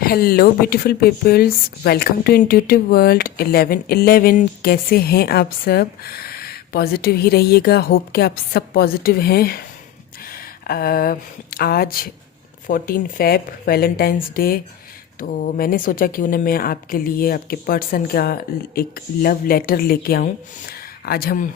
Hello beautiful peoples, welcome to intuitive world 1111। कैसे हैं आप सब? पॉजिटिव ही रहिएगा। होप कि आप सब पॉजिटिव हैं। आज 14 फेब वैलेंटाइंस डे, तो मैंने सोचा क्यों ना मैं आपके लिए आपके पर्सन का एक लव लेटर लेके आऊँ। आज हम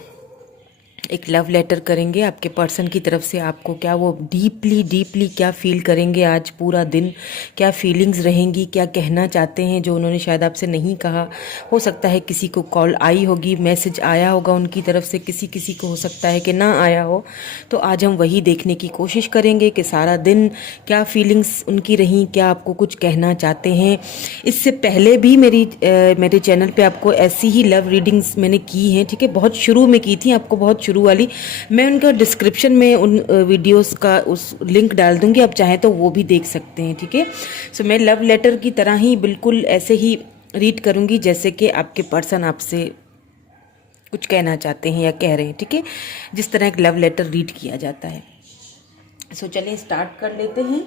एक लव लेटर करेंगे आपके पर्सन की तरफ से। आपको क्या वो डीपली डीपली क्या फील करेंगे, आज पूरा दिन क्या फीलिंग्स रहेंगी, क्या कहना चाहते हैं जो उन्होंने शायद आपसे नहीं कहा। हो सकता है किसी को कॉल आई होगी, मैसेज आया होगा उनकी तरफ से, किसी किसी को हो सकता है कि ना आया हो। तो आज हम वही देखने की कोशिश करेंगे कि सारा दिन क्या फीलिंग्स उनकी रहीं, क्या आपको कुछ कहना चाहते हैं। इससे पहले भी मेरे चैनल पे आपको ऐसी ही लव रीडिंग्स मैंने की हैं, ठीक है। बहुत शुरू में की थी, आपको बहुत शुरू वाली। मैं उनका डिस्क्रिप्शन में उन वीडियोस का उस लिंक डाल दूंगी, आप चाहें तो वो भी देख सकते हैं, ठीक है। सो मैं लव लेटर की तरह ही बिल्कुल ऐसे ही रीड करूंगी जैसे कि आपके पर्सन आपसे कुछ कहना चाहते हैं या कह रहे हैं, ठीक है। जिस तरह एक लव लेटर रीड किया जाता है। सो चलिए स्टार्ट कर लेते हैं।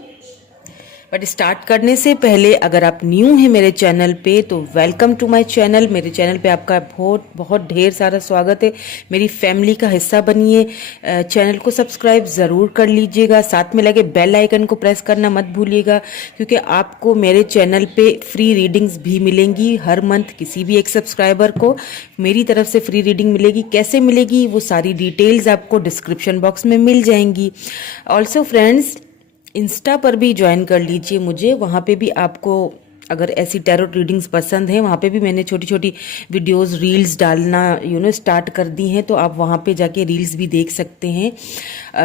बट स्टार्ट करने से पहले अगर आप न्यू हैं मेरे चैनल पे तो वेलकम टू माय चैनल। मेरे चैनल पे आपका बहुत बहुत ढेर सारा स्वागत है। मेरी फैमिली का हिस्सा बनिए। चैनल को सब्सक्राइब ज़रूर कर लीजिएगा, साथ में लगे बेल आइकन को प्रेस करना मत भूलिएगा, क्योंकि आपको मेरे चैनल पे फ्री रीडिंग्स भी मिलेंगी। हर मंथ किसी भी एक सब्सक्राइबर को मेरी तरफ से फ्री रीडिंग मिलेगी। कैसे मिलेगी वो सारी डिटेल्स आपको डिस्क्रिप्शन बॉक्स में मिल जाएंगी। ऑल्सो फ्रेंड्स, इंस्टा पर भी ज्वाइन कर लीजिए मुझे। वहाँ पे भी आपको अगर ऐसी टैरो रीडिंग्स पसंद है, वहाँ पे भी मैंने छोटी छोटी वीडियोस रील्स डालना स्टार्ट कर दी हैं, तो आप वहाँ पे जाके रील्स भी देख सकते हैं।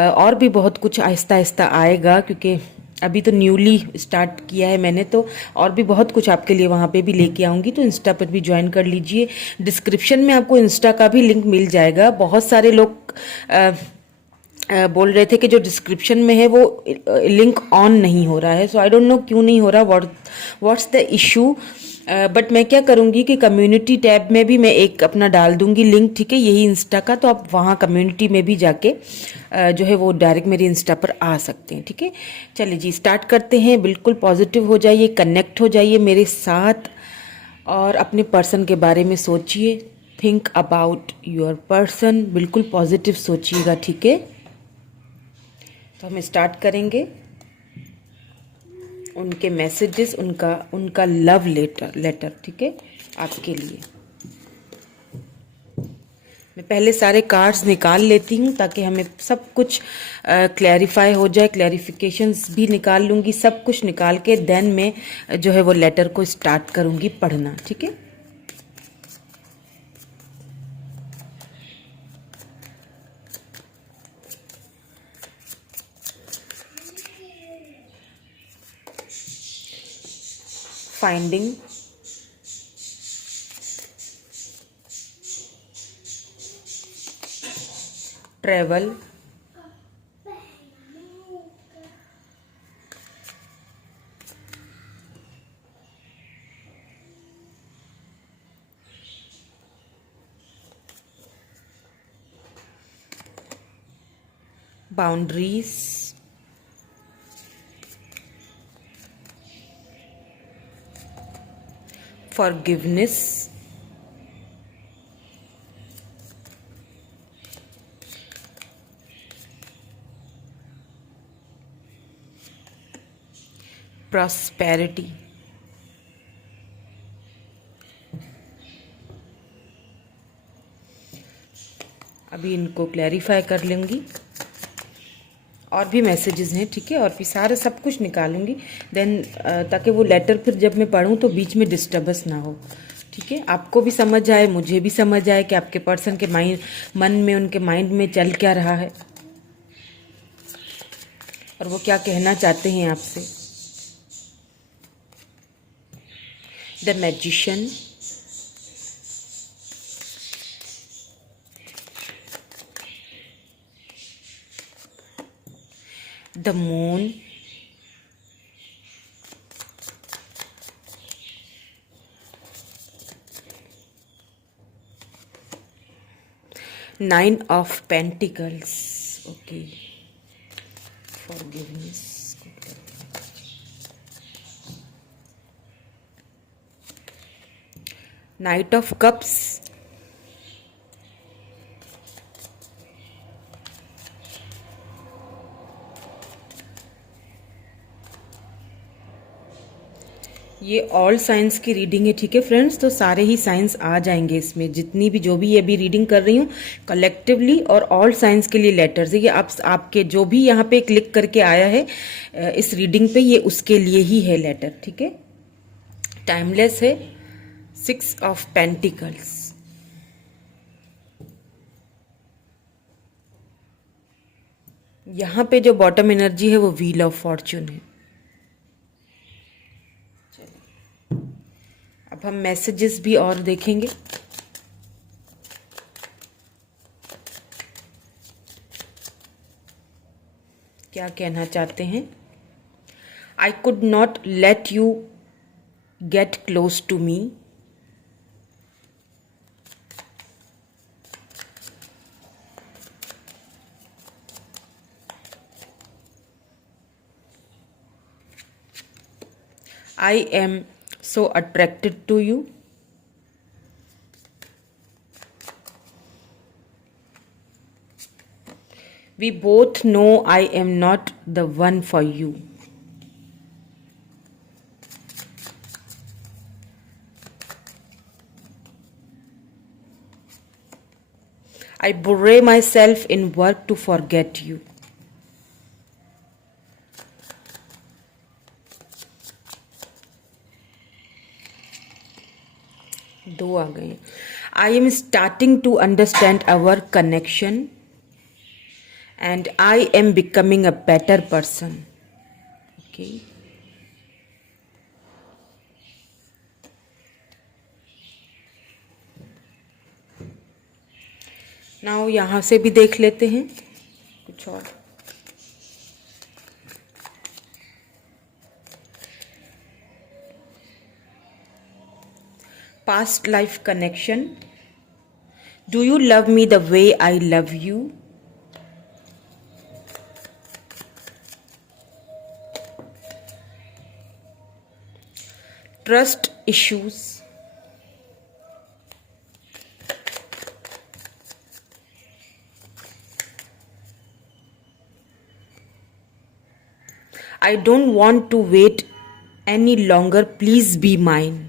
और भी बहुत कुछ आहिस्ता आहिस्ता आएगा, क्योंकि अभी तो न्यूली स्टार्ट किया है मैंने, तो और भी बहुत कुछ आपके लिए वहाँ पे भी लेके आऊँगी। तो इंस्टा पर भी ज्वाइन कर लीजिए। डिस्क्रिप्शन में आपको इंस्टा का भी लिंक मिल जाएगा। बहुत सारे लोग बोल रहे थे कि जो डिस्क्रिप्शन में है वो लिंक ऑन नहीं हो रहा है। सो आई डोंट नो क्यों नहीं हो रहा, व्हाट्स द इशू। बट मैं क्या करूँगी कि कम्युनिटी टैब में भी मैं एक अपना डाल दूंगी लिंक, ठीक है, यही इंस्टा का। तो आप वहाँ कम्युनिटी में भी जाके जो है वो डायरेक्ट मेरे इंस्टा पर आ सकते हैं, ठीक है। चलिए जी स्टार्ट करते हैं। बिल्कुल पॉजिटिव हो जाइए, कनेक्ट हो जाइए मेरे साथ और अपने पर्सन के बारे में सोचिए। थिंक अबाउट योर पर्सन, बिल्कुल पॉजिटिव सोचिएगा, ठीक है। तो हम स्टार्ट करेंगे उनके मैसेजेस, उनका लव लेटर, ठीक है, आपके लिए। मैं पहले सारे कार्ड्स निकाल लेती हूँ ताकि हमें सब कुछ क्लैरिफाई हो जाए। क्लैरिफिकेशंस भी निकाल लूँगी, सब कुछ निकाल के देन मैं जो है वो लेटर को स्टार्ट करूँगी पढ़ना, ठीक है। Finding, travel, boundaries, forgiveness, prosperity, अभी इनको क्लैरिफाई कर लूँगी। और भी मैसेजेस हैं, ठीक है, और फिर सारा सब कुछ निकालूंगी देन, ताकि वो लेटर फिर जब मैं पढूं तो बीच में डिस्टर्बेंस ना हो, ठीक है। आपको भी समझ आए, मुझे भी समझ आए कि आपके पर्सन के मन में, उनके माइंड में चल क्या रहा है और वो क्या कहना चाहते हैं आपसे। The magician, the moon, nine of pentacles, okay, forgiveness, night of cups, ये ऑल साइंस की रीडिंग है, ठीक है फ्रेंड्स। तो सारे ही साइंस आ जाएंगे इसमें, जितनी भी जो भी अभी रीडिंग कर रही हूँ कलेक्टिवली, और ऑल साइंस के लिए लेटर्स है ये। आपके जो भी यहाँ पे क्लिक करके आया है इस रीडिंग पे, ये उसके लिए ही है लेटर, ठीक है। टाइमलेस है। 6 ऑफ पेंटिकल्स, यहाँ पे जो बॉटम एनर्जी है वो व्हील ऑफ फॉर्च्यून है। अब हम मैसेजेस भी और देखेंगे। क्या कहना चाहते हैं। I could not let you get close to me. I am so attracted to you. We both know I am not the one for you. I bury myself in work to forget you. दो आ गए। I am starting to understand our connection and I am becoming a better person. Okay, now यहां से भी देख लेते हैं कुछ और। Past life connection. Do you love me the way I love you? Trust issues. I don't want to wait any longer. Please be mine.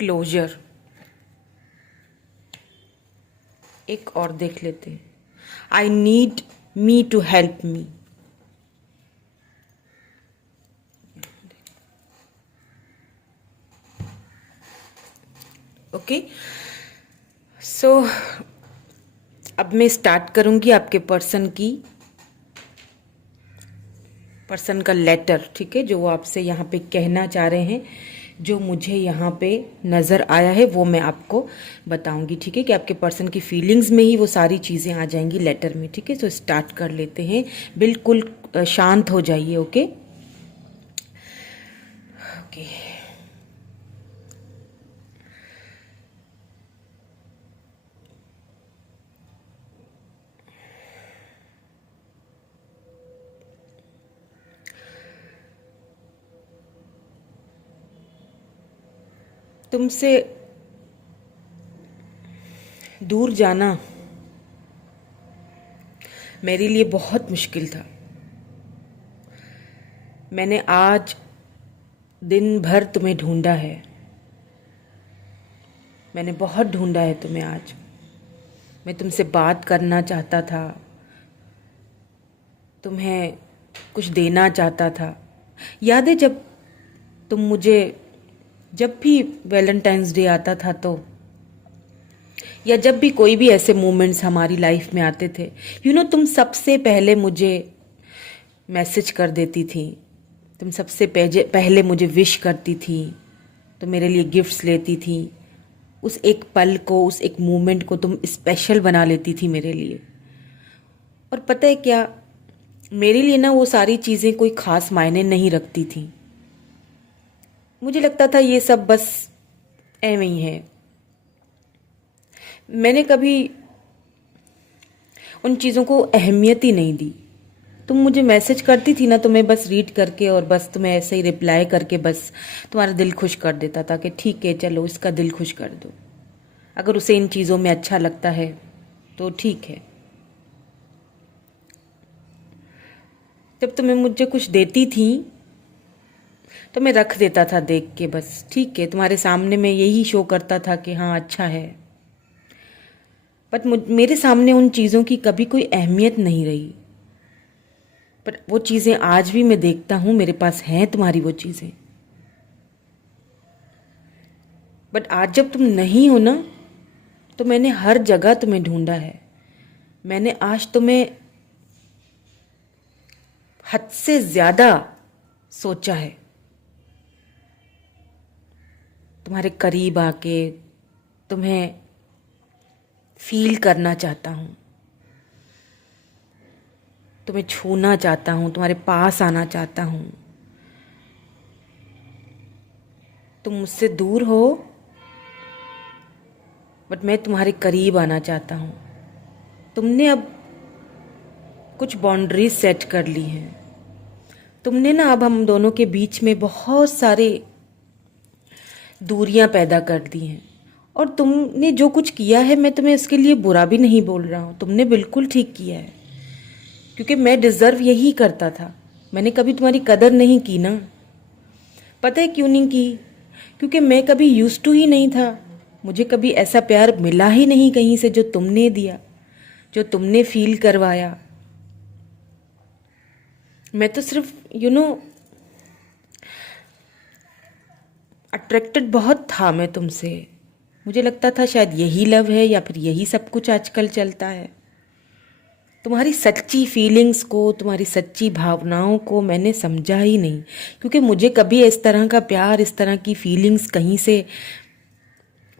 Closer. एक और देख लेते हैं। I need me to help me. Okay, so अब मैं start करूंगी आपके person का लेटर, ठीक है, जो वो आपसे यहाँ पे कहना चाह रहे हैं, जो मुझे यहाँ पे नज़र आया है वो मैं आपको बताऊंगी, ठीक है, कि आपके पर्सन की फीलिंग्स में ही वो सारी चीज़ें आ जाएंगी लेटर में, ठीक है। तो स्टार्ट कर लेते हैं। बिल्कुल शांत हो जाइए। Okay okay. तुमसे दूर जाना मेरे लिए बहुत मुश्किल था। मैंने आज दिन भर तुम्हें ढूंढा है। मैंने बहुत ढूंढा है तुम्हें आज। मैं तुमसे बात करना चाहता था, तुम्हें कुछ देना चाहता था। याद है जब तुम मुझे, जब भी वैलेंटाइंस डे आता था तो, या जब भी कोई भी ऐसे मोमेंट्स हमारी लाइफ में आते थे, तुम सबसे पहले मुझे मैसेज कर देती थी, तुम सबसे पहले मुझे विश करती थी, तो मेरे लिए गिफ्ट्स लेती थी। उस एक पल को, उस एक मोमेंट को तुम स्पेशल बना लेती थी मेरे लिए। और पता है क्या, मेरे लिए ना वो सारी चीज़ें कोई ख़ास मायने नहीं रखती थी। मुझे लगता था ये सब बस ऐਵੇਂ ही है। मैंने कभी उन चीज़ों को अहमियत ही नहीं दी। तुम मुझे मैसेज करती थी ना, तो मैं बस रीड करके और बस तुम्हें ऐसे ही रिप्लाई करके बस तुम्हारा दिल खुश कर देता था कि ठीक है चलो इसका दिल खुश कर दो, अगर उसे इन चीज़ों में अच्छा लगता है तो ठीक है। जब तुम्हें मुझे कुछ देती थी तो मैं रख देता था देख के, बस ठीक है तुम्हारे सामने मैं यही शो करता था कि हाँ अच्छा है, बट मेरे सामने उन चीज़ों की कभी कोई अहमियत नहीं रही। पर वो चीज़ें आज भी मैं देखता हूँ, मेरे पास हैं तुम्हारी वो चीज़ें, बट आज जब तुम नहीं हो ना, तो मैंने हर जगह तुम्हें ढूंढा है। मैंने आज तुम्हें हद से ज़्यादा सोचा है, तुम्हारे करीब आके तुम्हें फील करना चाहता हूँ, तुम्हें छूना चाहता हूँ, तुम्हारे पास आना चाहता हूँ। तुम मुझसे दूर हो बट मैं तुम्हारे करीब आना चाहता हूँ। तुमने अब कुछ बाउंड्रीज सेट कर ली हैं। तुमने ना अब हम दोनों के बीच में बहुत सारे दूरियां पैदा कर दी हैं। और तुमने जो कुछ किया है, मैं तुम्हें इसके लिए बुरा भी नहीं बोल रहा हूँ, तुमने बिल्कुल ठीक किया है, क्योंकि मैं डिज़र्व यही करता था। मैंने कभी तुम्हारी कदर नहीं की ना। पता है क्यों नहीं की? क्योंकि मैं कभी यूज्ड टू ही नहीं था। मुझे कभी ऐसा प्यार मिला ही नहीं कहीं से जो तुमने दिया, जो तुमने फील करवाया। मैं तो सिर्फ अट्रैक्टेड बहुत था मैं तुमसे। मुझे लगता था शायद यही लव है या फिर यही सब कुछ आजकल चलता है। तुम्हारी सच्ची फीलिंग्स को, तुम्हारी सच्ची भावनाओं को मैंने समझा ही नहीं, क्योंकि मुझे कभी इस तरह का प्यार, इस तरह की फीलिंग्स कहीं से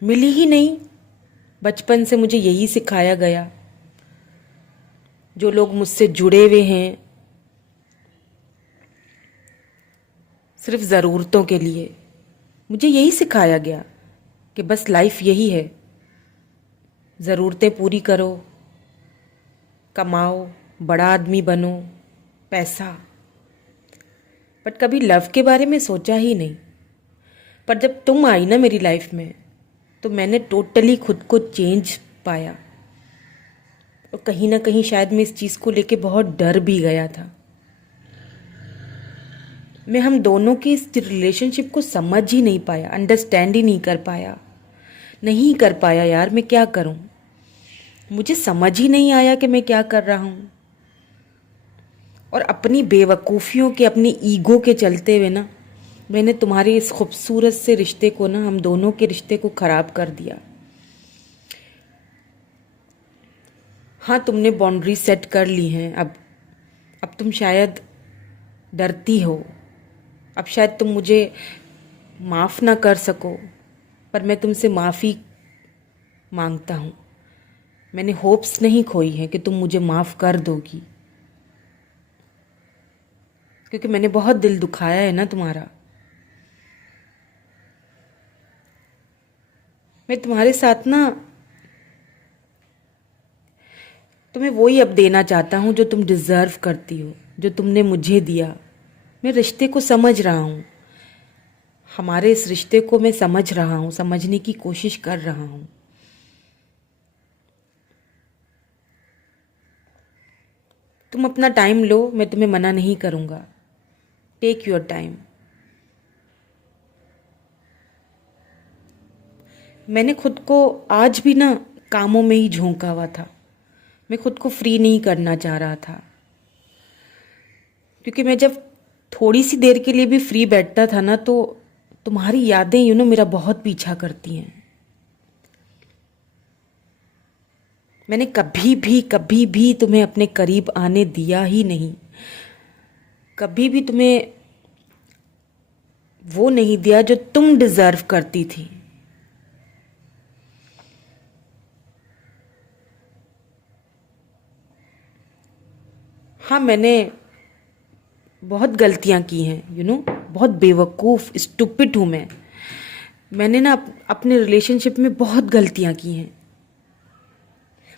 मिली ही नहीं। बचपन से मुझे यही सिखाया गया। जो लोग मुझसे जुड़े हुए हैं सिर्फ ज़रूरतों के लिए, मुझे यही सिखाया गया कि बस लाइफ यही है, ज़रूरतें पूरी करो, कमाओ, बड़ा आदमी बनो, पैसा। बट कभी लव के बारे में सोचा ही नहीं। पर जब तुम आई ना मेरी लाइफ में, तो मैंने टोटली खुद को चेंज पाया। और कहीं ना कहीं शायद मैं इस चीज़ को लेके बहुत डर भी गया था। मैं हम दोनों की इस रिलेशनशिप को समझ ही नहीं पाया, अंडरस्टैंड ही नहीं कर पाया यार। मैं क्या करूं? मुझे समझ ही नहीं आया कि मैं क्या कर रहा हूं। और अपनी बेवकूफ़ियों के, अपनी ईगो के चलते हुए ना, मैंने तुम्हारे इस खूबसूरत से रिश्ते को ना, हम दोनों के रिश्ते को ख़राब कर दिया। हाँ, तुमने बाउंड्री सेट कर ली हैं। अब तुम शायद डरती हो, अब शायद तुम मुझे माफ़ ना कर सको, पर मैं तुमसे माफ़ी मांगता हूँ। मैंने होप्स नहीं खोई है कि तुम मुझे माफ़ कर दोगी, क्योंकि मैंने बहुत दिल दुखाया है ना तुम्हारा। मैं तुम्हारे साथ ना तुम्हें वही अब देना चाहता हूँ जो तुम डिज़र्व करती हो, जो तुमने मुझे दिया। मैं रिश्ते को समझ रहा हूँ, हमारे इस रिश्ते को मैं समझ रहा हूँ, समझने की कोशिश कर रहा हूँ। तुम अपना टाइम लो, मैं तुम्हें मना नहीं करूँगा। Take your time. मैंने खुद को आज भी ना कामों में ही झोंका हुआ था। मैं खुद को फ्री नहीं करना चाह रहा था, क्योंकि मैं जब थोड़ी सी देर के लिए भी फ्री बैठता था ना, तो तुम्हारी यादें मेरा बहुत पीछा करती हैं। मैंने कभी भी तुम्हें अपने करीब आने दिया ही नहीं। कभी भी तुम्हें वो नहीं दिया जो तुम डिजर्व करती थी। हाँ, मैंने बहुत गलतियाँ की हैं, बहुत बेवकूफ़, स्टूपिड हूँ मैं। मैंने ना अपने रिलेशनशिप में बहुत गलतियाँ की हैं।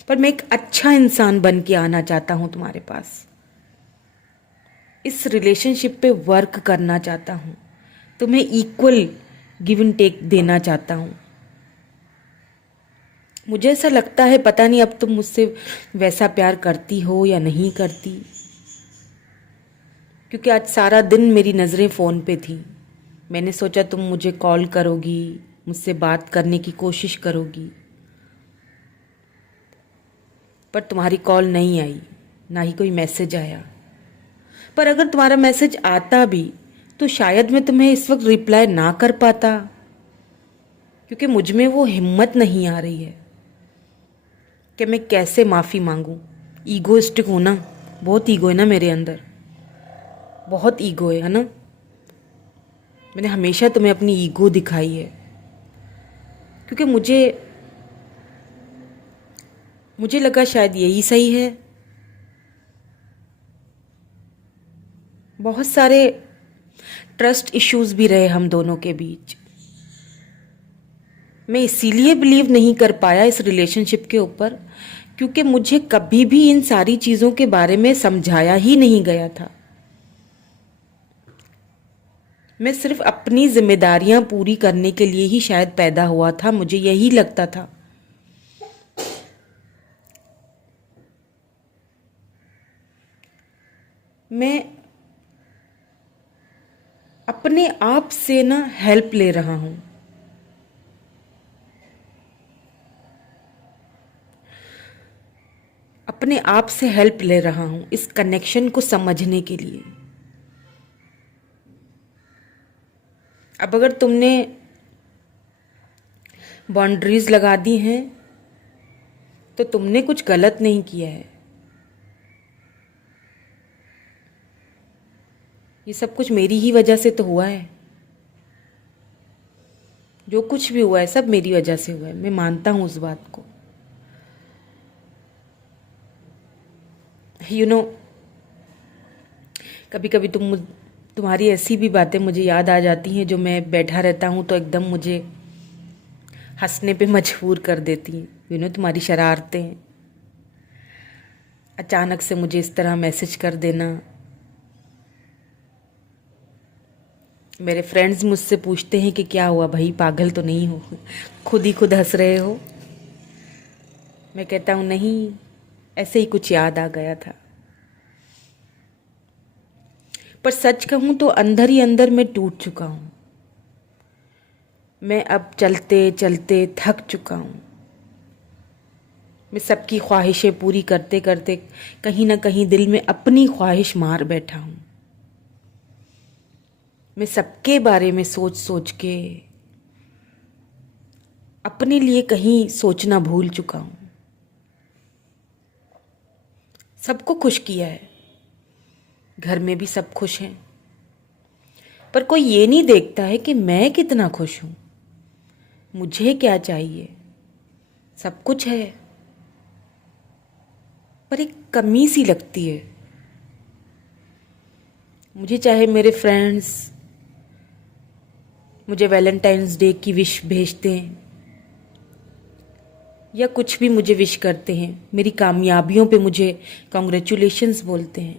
पर मैं एक अच्छा इंसान बन के आना चाहता हूँ तुम्हारे पास। इस रिलेशनशिप पे वर्क करना चाहता हूँ, तुम्हें इक्वल गिव एंड टेक देना चाहता हूँ। मुझे ऐसा लगता है, पता नहीं अब तुम मुझसे वैसा प्यार करती हो या नहीं करती, क्योंकि आज सारा दिन मेरी नज़रें फ़ोन पे थी। मैंने सोचा तुम मुझे कॉल करोगी, मुझसे बात करने की कोशिश करोगी, पर तुम्हारी कॉल नहीं आई, ना ही कोई मैसेज आया। पर अगर तुम्हारा मैसेज आता भी तो शायद मैं तुम्हें इस वक्त रिप्लाई ना कर पाता, क्योंकि मुझ में वो हिम्मत नहीं आ रही है कि मैं कैसे माफ़ी मांगूं। ईगोइस्टिक हूं ना, बहुत ईगो है ना मेरे अंदर, बहुत ईगो है ना। मैंने हमेशा तुम्हें अपनी ईगो दिखाई है, क्योंकि मुझे लगा शायद यही सही है। बहुत सारे ट्रस्ट इश्यूज भी रहे हम दोनों के बीच। मैं इसीलिए बिलीव नहीं कर पाया इस रिलेशनशिप के ऊपर, क्योंकि मुझे कभी भी इन सारी चीज़ों के बारे में समझाया ही नहीं गया था। मैं सिर्फ अपनी जिम्मेदारियां पूरी करने के लिए ही शायद पैदा हुआ था, मुझे यही लगता था। मैं अपने आप से ना हेल्प ले रहा हूं। अपने आप से हेल्प ले रहा हूं इस कनेक्शन को समझने के लिए। अब अगर तुमने बाउंड्रीज लगा दी हैं तो तुमने कुछ गलत नहीं किया है। ये सब कुछ मेरी ही वजह से तो हुआ है। जो कुछ भी हुआ है सब मेरी वजह से हुआ है, मैं मानता हूं उस बात को। कभी कभी तुम्हारी ऐसी भी बातें मुझे याद आ जाती हैं जो मैं बैठा रहता हूँ तो एकदम मुझे हंसने पे मजबूर कर देती हैं। तुम्हारी शरारतें, अचानक से मुझे इस तरह मैसेज कर देना। मेरे फ्रेंड्स मुझसे पूछते हैं कि क्या हुआ भाई, पागल तो नहीं हो, खुद ही खुद हंस रहे हो। मैं कहता हूँ नहीं, ऐसे ही कुछ याद आ गया था। पर सच कहूँ तो अंदर ही अंदर मैं टूट चुका हूँ। मैं अब चलते चलते थक चुका हूँ। मैं सबकी ख्वाहिशें पूरी करते करते कहीं ना कहीं दिल में अपनी ख्वाहिश मार बैठा हूँ। मैं सबके बारे में सोच सोच के अपने लिए कहीं सोचना भूल चुका हूँ। सबको खुश किया है, घर में भी सब खुश हैं, पर कोई ये नहीं देखता है कि मैं कितना खुश हूं, मुझे क्या चाहिए। सब कुछ है, पर एक कमी सी लगती है मुझे। चाहे मेरे फ्रेंड्स मुझे वैलेंटाइंस डे की विश भेजते हैं या कुछ भी मुझे विश करते हैं, मेरी कामयाबियों पे मुझे कॉन्ग्रेचुलेशंस बोलते हैं,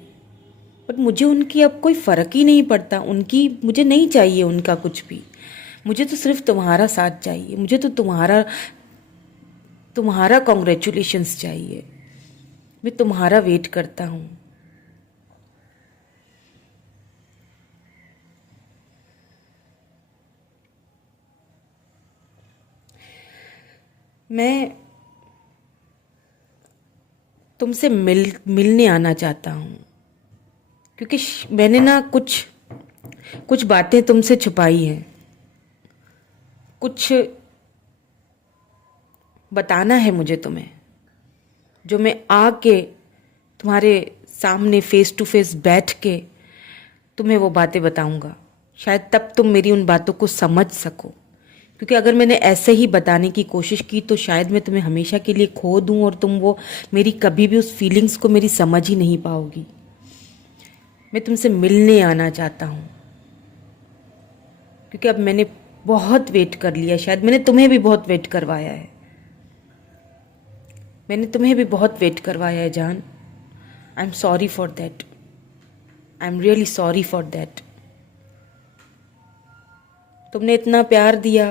बट मुझे उनकी अब कोई फ़र्क ही नहीं पड़ता। मुझे नहीं चाहिए उनका कुछ भी। मुझे तो सिर्फ तुम्हारा साथ चाहिए, मुझे तो तुम्हारा कॉन्ग्रेचुलेशंस चाहिए। मैं तुम्हारा वेट करता हूँ। मैं तुमसे मिलने आना चाहता हूँ, क्योंकि मैंने ना कुछ बातें तुमसे छुपाई हैं। कुछ बताना है मुझे तुम्हें, जो मैं आके तुम्हारे सामने फेस टू फेस बैठ के तुम्हें वो बातें बताऊंगा। शायद तब तुम मेरी उन बातों को समझ सको, क्योंकि अगर मैंने ऐसे ही बताने की कोशिश की तो शायद मैं तुम्हें हमेशा के लिए खो दूं और तुम वो मेरी कभी भी उस फीलिंग्स को मेरी समझ ही नहीं पाओगी। मैं तुमसे मिलने आना चाहता हूँ, क्योंकि अब मैंने बहुत वेट कर लिया, शायद मैंने तुम्हें भी बहुत वेट करवाया है। मैंने तुम्हें भी बहुत वेट करवाया है जान। I am sorry for that. I am really sorry for that. तुमने इतना प्यार दिया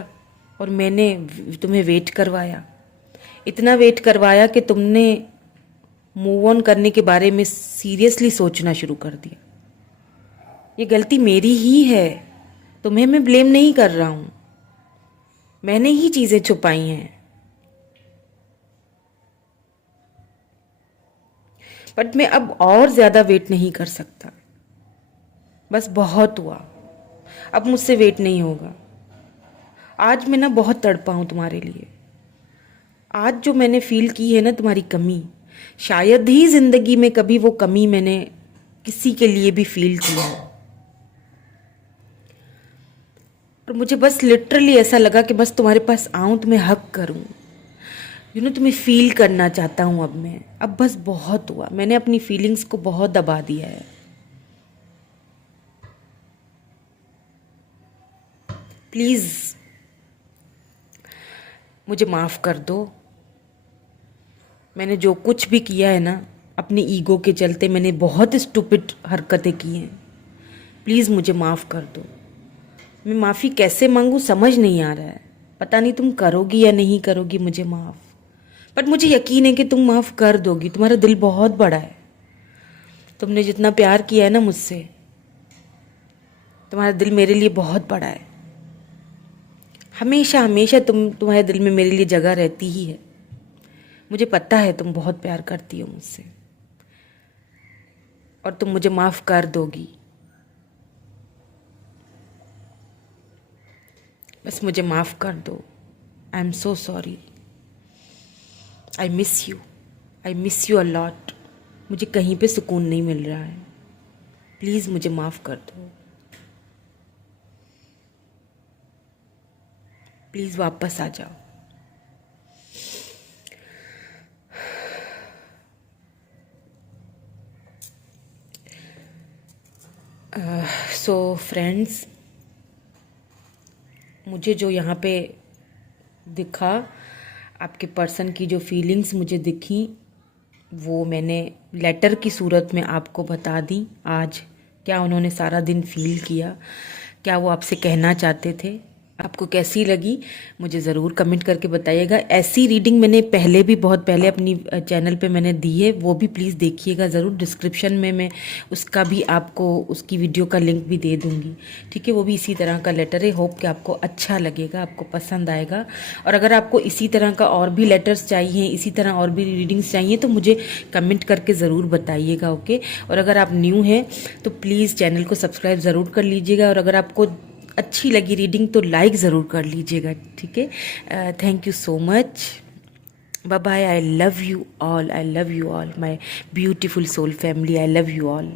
और मैंने तुम्हें वेट करवाया, इतना वेट करवाया कि तुमने मूव ऑन करने के बारे में सीरियसली सोचना शुरू कर दिया। ये गलती मेरी ही है, तुम्हें मैं ब्लेम नहीं कर रहा हूं। मैंने ही चीजें छुपाई हैं। बट मैं अब और ज्यादा वेट नहीं कर सकता। बस बहुत हुआ, अब मुझसे वेट नहीं होगा। आज मैं ना बहुत तड़पा हूं तुम्हारे लिए। आज जो मैंने फील की है ना तुम्हारी कमी, शायद ही जिंदगी में कभी वो कमी मैंने किसी के लिए भी फील की है। और मुझे बस लिटरली ऐसा लगा कि बस तुम्हारे पास आऊं, तुम्हें हक करूं, तुम्हें फील करना चाहता हूं। अब मैं, अब बस बहुत हुआ। मैंने अपनी फीलिंग्स को बहुत दबा दिया है। प्लीज मुझे माफ कर दो। मैंने जो कुछ भी किया है ना, अपनी ईगो के चलते मैंने बहुत स्टूपिड हरकतें की हैं। प्लीज मुझे माफ कर दो। मैं माफी कैसे मांगू समझ नहीं आ रहा है। पता नहीं तुम करोगी या नहीं करोगी मुझे माफ, बट मुझे यकीन है कि तुम माफ कर दोगी। तुम्हारा दिल बहुत बड़ा है। तुमने जितना प्यार किया है ना मुझसे, तुम्हारा दिल मेरे लिए बहुत बड़ा है। हमेशा हमेशा तुम्हारे दिल में मेरे लिए जगह रहती ही है। मुझे पता है तुम बहुत प्यार करती हो मुझसे, और तुम मुझे माफ कर दोगी। बस मुझे माफ कर दो। I am so sorry. I miss you. I miss you a lot. मुझे कहीं पे सुकून नहीं मिल रहा है। प्लीज मुझे माफ कर दो। प्लीज वापस आ जाओ। सो फ्रेंड्स, मुझे जो यहाँ पे दिखा, आपके पर्सन की जो फीलिंग्स मुझे दिखी, वो मैंने लेटर की सूरत में आपको बता दी। आज क्या उन्होंने सारा दिन फील किया, क्या वो आपसे कहना चाहते थे। आपको कैसी लगी मुझे ज़रूर कमेंट करके बताइएगा। ऐसी रीडिंग मैंने पहले भी बहुत पहले अपनी चैनल पे मैंने दी है, वो भी प्लीज़ देखिएगा ज़रूर। डिस्क्रिप्शन में मैं उसका भी आपको उसकी वीडियो का लिंक भी दे दूँगी, ठीक है। वो भी इसी तरह का लेटर है। होप कि आपको अच्छा लगेगा, आपको पसंद आएगा। और अगर आपको इसी तरह का और भी लेटर्स चाहिए, इसी तरह और भी रीडिंग्स चाहिए, तो मुझे कमेंट करके ज़रूर बताइएगा, ओके। और अगर आप न्यू हैं तो प्लीज़ चैनल को सब्सक्राइब ज़रूर कर लीजिएगा। और अगर आपको अच्छी लगी रीडिंग तो लाइक ज़रूर कर लीजिएगा, ठीक है। Thank you so much. Bye bye. I love you all. I love you all my beautiful soul family. I love you all.